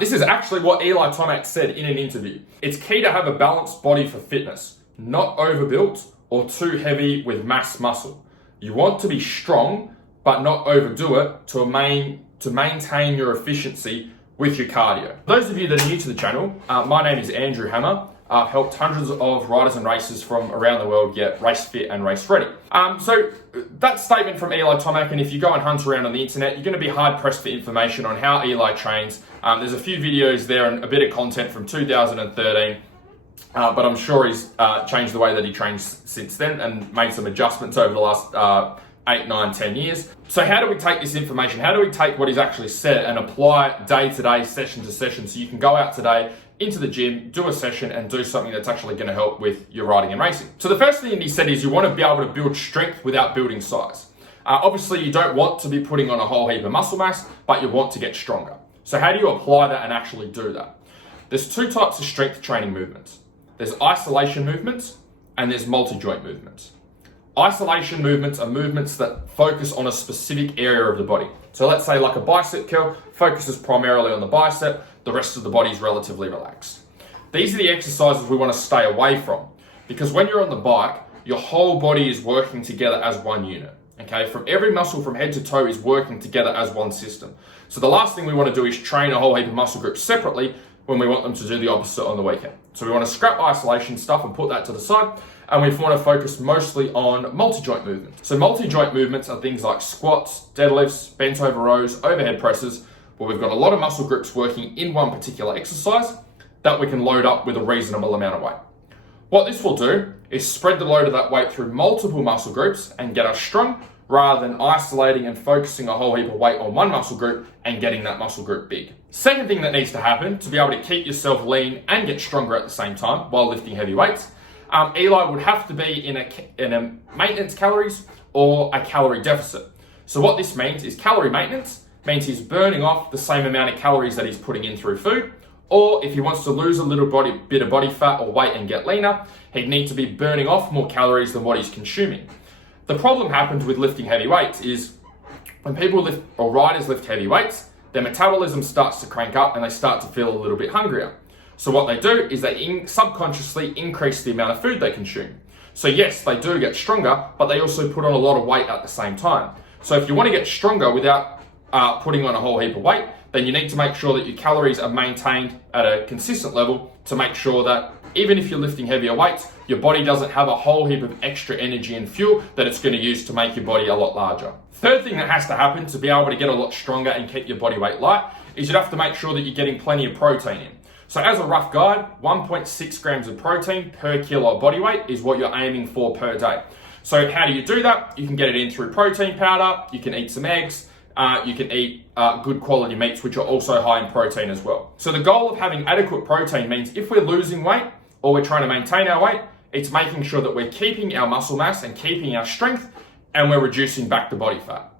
This is actually what Eli Tomac said in an interview. It's key to have a balanced body for fitness, not overbuilt or too heavy with mass muscle. You want to be strong, but not overdo it to maintain your efficiency with your cardio. For those of you that are new to the channel, my name is Andrew Hammer. I've helped hundreds of riders and racers from around the world get race fit and race ready. So that statement from Eli Tomac, and if you go and hunt around on the internet, you're going to be hard pressed for information on how Eli trains. There's a few videos there and a bit of content from 2013, but I'm sure he's changed the way that he trains since then and made some adjustments over the last 8, 9, 10 years. So how do we take this information? How do we take what he's actually said and apply it day to day, session to session, so you can go out today into the gym, do a session and do something that's actually going to help with your riding and racing? So the first thing that he said is you want to be able to build strength without building size. Obviously you don't want to be putting on a whole heap of muscle mass, but you want to get stronger. So how do you apply that and actually do that? There's two types of strength training movements. There's isolation movements and there's multi-joint movements. Isolation movements are movements that focus on a specific area of the body. So let's say like a bicep curl focuses primarily on the bicep, the rest of the body is relatively relaxed. These are the exercises we want to stay away from, because when you're on the bike, your whole body is working together as one unit. Okay, from every muscle from head to toe is working together as one system. So the last thing we want to do is train a whole heap of muscle groups separately when we want them to do the opposite on the weekend. So we want to scrap isolation stuff and put that to the side, and we want to focus mostly on multi-joint movements. So multi-joint movements are things like squats, deadlifts, bent over rows, overhead presses, where we've got a lot of muscle groups working in one particular exercise that we can load up with a reasonable amount of weight. What this will do is spread the load of that weight through multiple muscle groups and get us strong, rather than isolating and focusing a whole heap of weight on one muscle group and getting that muscle group big. Second thing that needs to happen to be able to keep yourself lean and get stronger at the same time while lifting heavy weights, Eli would have to be in a maintenance calories or a calorie deficit. So what this means is calorie maintenance means he's burning off the same amount of calories that he's putting in through food, or if he wants to lose a little bit of body fat or weight and get leaner, he'd need to be burning off more calories than what he's consuming. The problem happens with lifting heavy weights is when people lift or riders lift heavy weights, their metabolism starts to crank up and they start to feel a little bit hungrier. So what they do is they subconsciously increase the amount of food they consume. So yes, they do get stronger, but they also put on a lot of weight at the same time. So if you want to get stronger without putting on a whole heap of weight, then you need to make sure that your calories are maintained at a consistent level to make sure that even if you're lifting heavier weights, your body doesn't have a whole heap of extra energy and fuel that it's going to use to make your body a lot larger. Third thing that has to happen to be able to get a lot stronger and keep your body weight light is you'd have to make sure that you're getting plenty of protein in. So as a rough guide, 1.6 grams of protein per kilo of body weight is what you're aiming for per day. So how do you do that? You can get it in through protein powder, you can eat some eggs, you can eat good quality meats, which are also high in protein as well. So the goal of having adequate protein means if we're losing weight or we're trying to maintain our weight, it's making sure that we're keeping our muscle mass and keeping our strength, and we're reducing back the body fat.